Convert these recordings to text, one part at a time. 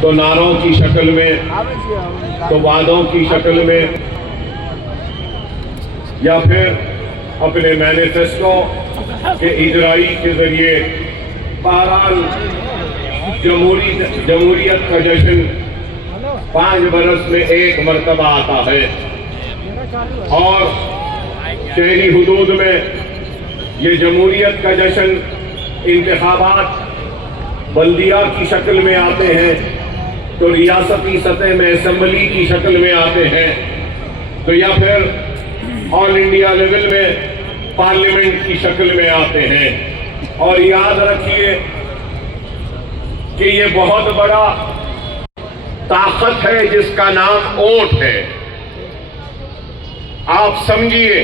تو نعروں کی شکل میں، تو وعدوں کی شکل میں، یا پھر اپنے مینیفیسٹو کے اجرائی کے ذریعے. بہرحال جمہوریت کا جشن 5 برس میں ایک مرتبہ آتا ہے، اور شہری حدود میں یہ جمہوریت کا جشن انتخابات بلدیہ کی شکل میں آتے ہیں، تو ریاستی سطح میں اسمبلی کی شکل میں آتے ہیں، تو یا پھر آل انڈیا لیول میں پارلیمنٹ کی شکل میں آتے ہیں. اور یاد رکھیے کہ یہ بہت بڑا طاقت ہے جس کا نام ووٹ ہے. آپ سمجھیے،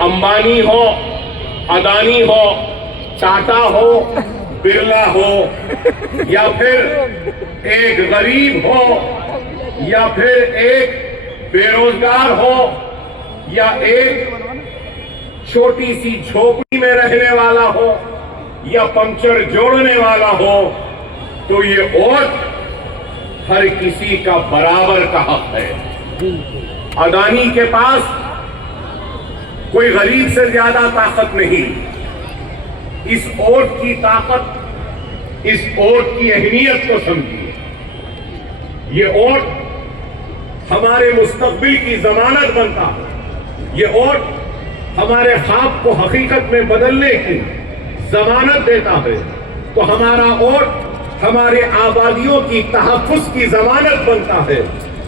امبانی ہو، اڈانی ہو، ٹاٹا ہو، برلا ہو، یا پھر ایک غریب ہو، یا پھر ایک بے روزگار ہو، یا ایک چھوٹی سی جھوپڑی میں رہنے والا ہو، یا پنکچر جوڑنے والا ہو، تو یہ ووٹ ہر کسی کا برابر کا حق ہے. اڈانی کے پاس کوئی غریب سے زیادہ طاقت نہیں. اس ووٹ کی طاقت، اس ووٹ کی اہمیت کو سمجھیے. یہ ووٹ ہمارے مستقبل کی ضمانت بنتا ہے. یہ ووٹ ہمارے خواب کو حقیقت میں بدلنے کی ضمانت دیتا ہے. تو ہمارا ووٹ ہمارے آبادیوں کی تحفظ کی ضمانت بنتا ہے.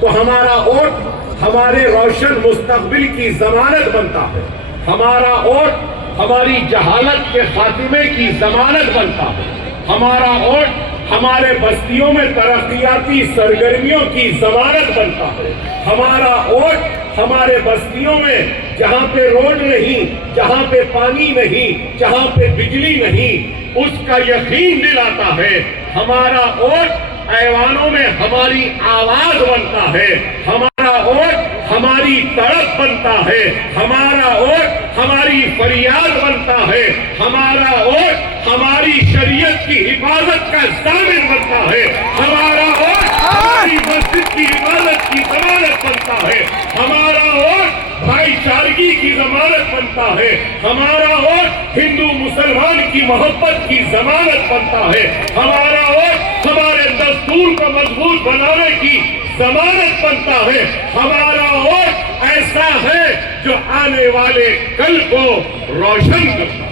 تو ہمارا ووٹ ہمارے روشن مستقبل کی ضمانت بنتا ہے. ہمارا ووٹ ہماری جہالت کے خاتمے کی ضمانت بنتا ہے. ہمارا ووٹ ہمارے بستیوں میں ترقیاتی سرگرمیوں کی ضمانت بنتا ہے. ہمارا ووٹ ہمارے بستیوں میں جہاں پہ روڈ نہیں، جہاں پہ پانی نہیں، جہاں پہ بجلی نہیں، اس کا یقین دلاتا ہے. ہمارا ووٹ ایوانوں میں ہماری آواز بنتا ہے. ہمارا ووٹ ہماری تڑپ بنتا ہے. ہمارا ووٹ ہماری فریاد بنتا ہے. ہمارا ووٹ ہماری شریعت کی حفاظت کا ضامن بنتا ہے. ہمارا ووٹ ہماری مسجد کی حفاظت کی ضمانت بنتا ہے. ہمارا ووٹ بھائی چارگی کی ضمانت بنتا ہے. ہمارا ووٹ ہندو مسلمان کی محبت کی ضمانت بنتا ہے. ہمارا ووٹ ہمارے دستور کو مضبوط بنانے کی ضمانت بنتا ہے. ہمارا ووٹ ایسا ہے جو آنے والے کل کو روشن کرتا ہے.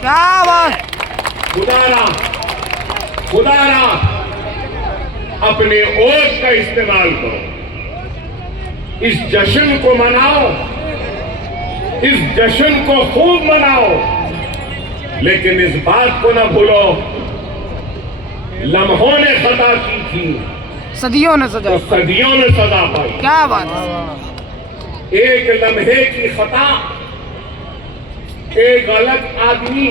کیا بات! خدارا اپنے ووٹ کا استعمال کرو. اس جشن کو مناؤ، اس جشن کو خوب مناؤ، لیکن اس بات کو نہ بھولو، لمحوں نے خطا کی تھی، صدیوں نے سزا، صدیوں نے سزا پائی. کیا بات ہے! ایک لمحے کی خطا ایک غلط آدمی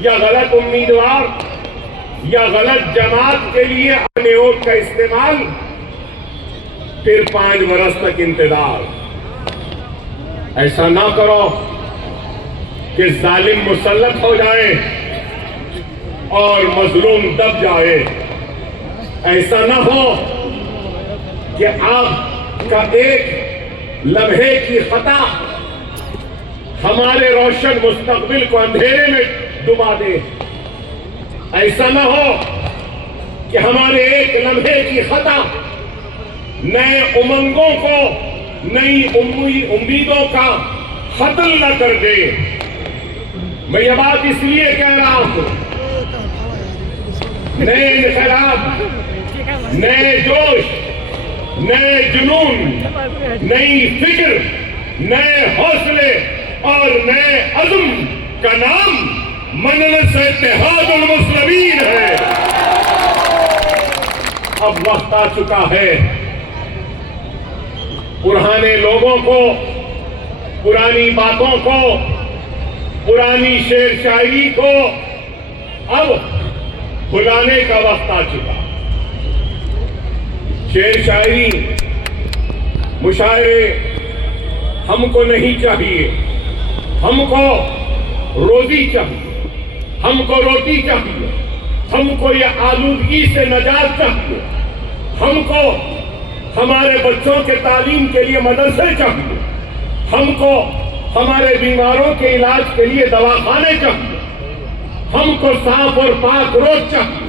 یا غلط امیدوار یا غلط جماعت کے لیے اپنے ووٹ کا استعمال، پھر 5 برس تک انتظار. ایسا نہ کرو کہ ظالم مسلط ہو جائے اور مظلوم دب جائے. ایسا نہ ہو کہ آپ کا ایک لمحے کی خطا ہمارے روشن مستقبل کو اندھیرے میں ڈبا دے. ایسا نہ ہو کہ ہمارے ایک لمحے کی خطا نئے امنگوں کو، نئی امیدوں کا قتل نہ کر دے. میں یہ بات اس لیے کہہ رہا ہوں، نئے انقلاب، نئے جوش، نئے جنون، نئی فکر، نئے حوصلے اور نئے عزم کا نام مجلس اتحاد المسلمین ہے. اب وقت آ چکا ہے پرانے لوگوں کو، پرانی باتوں کو، پرانی شعر شاعری کو اب بھلانے کا وقت آ چکا. شعر شاعری، مشاعرے ہم کو نہیں چاہیے. ہم کو روزی چاہیے، ہم کو روٹی چاہیے. ہم کو یہ آلودگی سے نجات چاہیے، ہم کو ہمارے بچوں کے تعلیم کے لیے مدرسے چاہیے، ہم کو ہمارے بیماروں کے علاج کے لیے دواخانے چاہیے، ہم کو صاف اور پاک روڈ چاہیے،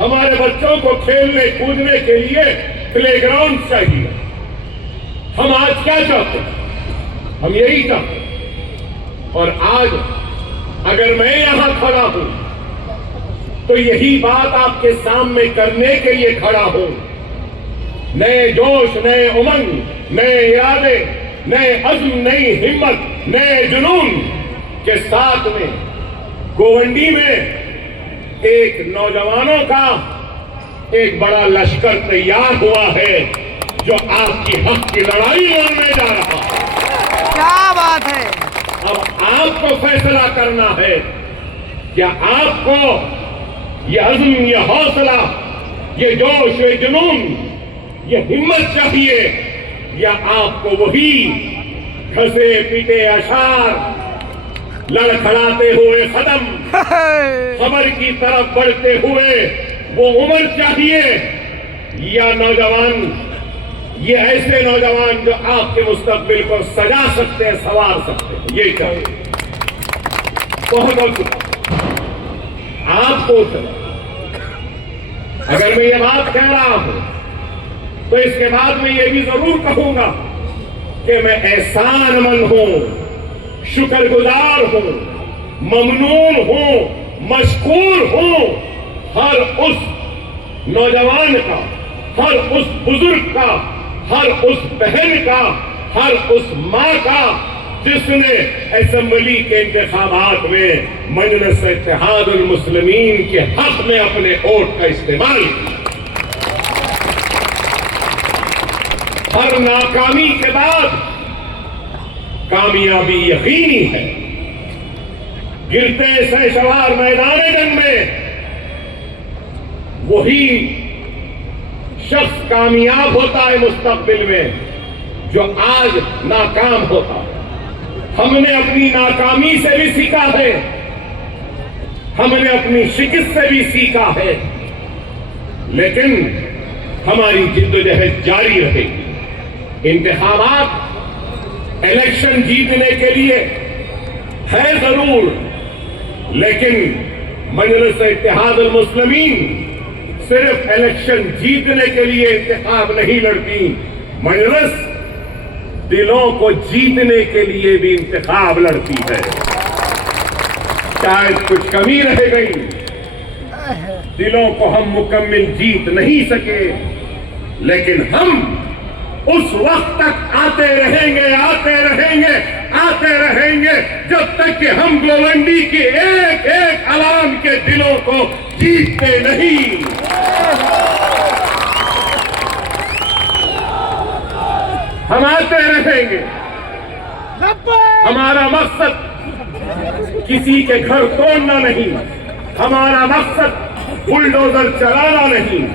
ہمارے بچوں کو کھیلنے کودنے کے لیے پلے گراؤنڈ چاہیے۔ ہم آج کیا چاہتے ہیں؟ ہم یہی چاہتے ہیں۔ اور آج اگر میں یہاں کھڑا ہوں تو یہی بات آپ کے سامنے کرنے کے لیے کھڑا ہوں۔ نئے جوش، نئے امنگ، نئے ارادے، نئے عزم، نئی ہمت، نئے جنون کے ساتھ میں گوونڈی میں ایک نوجوانوں کا ایک بڑا لشکر تیار ہوا ہے جو آپ کی حق کی لڑائی لڑنے جا رہا ہے۔ کیا بات ہے! اب آپ کو فیصلہ کرنا ہے، کیا آپ کو یہ عزم، یہ حوصلہ، یہ جوش، یہ جنون، یہ ہمت چاہیے، یا آپ کو وہی گھسے پیٹے اشعار، لڑکھڑاتے ہوئے قدم، خبر کی طرف بڑھتے ہوئے وہ عمر چاہیے، یا نوجوان، یہ ایسے نوجوان جو آپ کے مستقبل کو سجا سکتے ہیں، سنوار سکتے ہیں، یہ چاہیے۔ بہت بہت آپ کو اگر میں یہ بات کہہ رہا ہوں تو اس کے بعد میں یہ بھی ضرور کہوں گا کہ میں احسان مند ہوں، شکر گزار ہوں، ممنون ہوں، مشکور ہوں ہر اس نوجوان کا، ہر اس بزرگ کا، ہر اس بہن کا، ہر اس ماں کا جس نے اسمبلی کے انتخابات میں مجلس اتحاد المسلمین کے حق میں اپنے ووٹ کا استعمال کیا۔ ہر ناکامی کے بعد کامیابی یقینی ہے۔ گرتے سے شوار میدان جنگ میں وہی شخص کامیاب ہوتا ہے مستقبل میں جو آج ناکام ہوتا ہے۔ ہم نے اپنی ناکامی سے بھی سیکھا ہے، ہم نے اپنی شکست سے بھی سیکھا ہے، لیکن ہماری جدوجہد جاری رہے گی۔ انتخابات الیکشن جیتنے کے لیے ہے ضرور، لیکن مجلس اتحاد المسلمین صرف الیکشن جیتنے کے لیے انتخاب نہیں لڑتی، مجلس دلوں کو جیتنے کے لیے بھی انتخاب لڑتی ہے۔ شاید کچھ کمی رہ گئی، دلوں کو ہم مکمل جیت نہیں سکے، لیکن ہم اس وقت تک آتے رہیں گے، آتے رہیں گے، آتے رہیں گے جب تک کہ ہم گوونڈی کی ایک ایک عوام کے دلوں کو جیتتے نہیں۔ ہم آتے رہیں گے۔ ہمارا مقصد کسی کے گھر توڑنا نہیں، ہمارا مقصد بلڈوزر چلانا نہیں،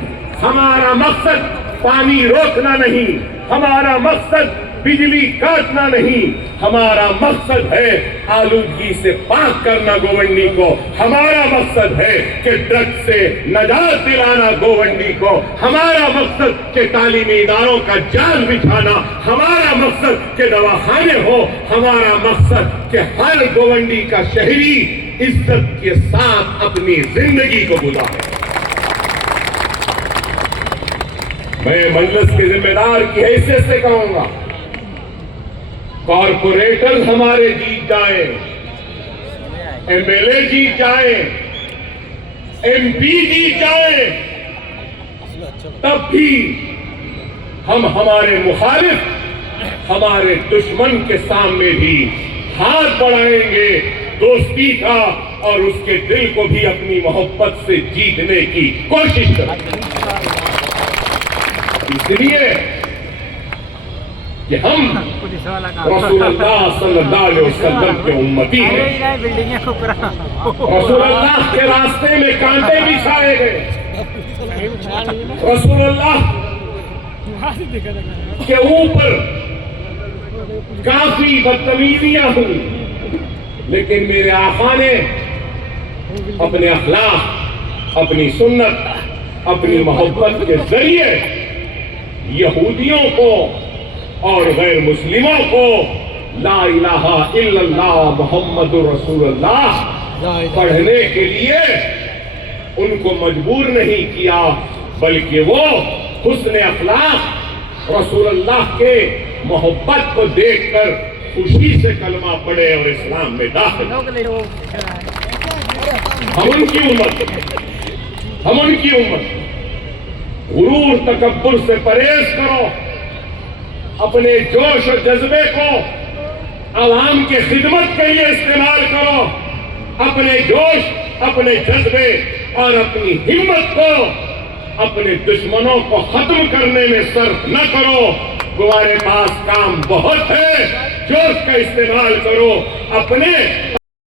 ہمارا مقصد پانی روکنا نہیں، ہمارا مقصد بجلی کاٹنا نہیں، ہمارا مقصد ہے آلودگی سے پاک کرنا گوونڈی کو، ہمارا مقصد ہے کہ ڈرگ سے نجات دلانا گوونڈی کو، ہمارا مقصد کہ تعلیمی اداروں کا جال بچھانا، ہمارا مقصد کہ دواخانے ہو، ہمارا مقصد کہ ہر گوونڈی کا شہری عزت کے ساتھ اپنی زندگی کو گزارے۔ میں مجلس کے ذمہ دار کی حیثیت سے کہوں گا، کارپوریٹر ہمارے جیت جائیں، ایم ایل اے جیت جائیں، ایم پی جیت جائیں، تب بھی ہم ہمارے مخالف، ہمارے دشمن کے سامنے بھی ہاتھ بڑھائیں گے دوستی کا، اور اس کے دل کو بھی اپنی محبت سے جیتنے کی کوشش کریں گے۔ اس لیے کہ ہم رسول اللہ صلی اللہ علیہ وسلم کے امتی ہیں، رسول اللہ کے راستے میں کانٹے بچھائے گئے، رسول اللہ کے اوپر کافی بدتمیزیاں ہوئی، لیکن میرے آقا نے اپنے اخلاق، اپنی سنت اپنی محبت کے ذریعے یہودیوں کو اور غیر مسلموں کو لا الہ الا اللہ محمد رسول اللہ پڑھنے کے لیے ان کو مجبور نہیں کیا، بلکہ وہ حسن اخلاق رسول اللہ کے محبت کو دیکھ کر خوشی سے کلمہ پڑھے اور اسلام میں داخل ہوئے۔ ہم ان کی امت غرور تکبر سے پرہیز کرو، اپنے جوش و جذبے کو عوام کے خدمت کے لیے استعمال کرو، اپنے جوش اپنے جذبے اور اپنی ہمت کو اپنے دشمنوں کو ختم کرنے میں صرف نہ کرو۔ تمہارے پاس کام بہت ہے، جوش کا استعمال کرو، اپنے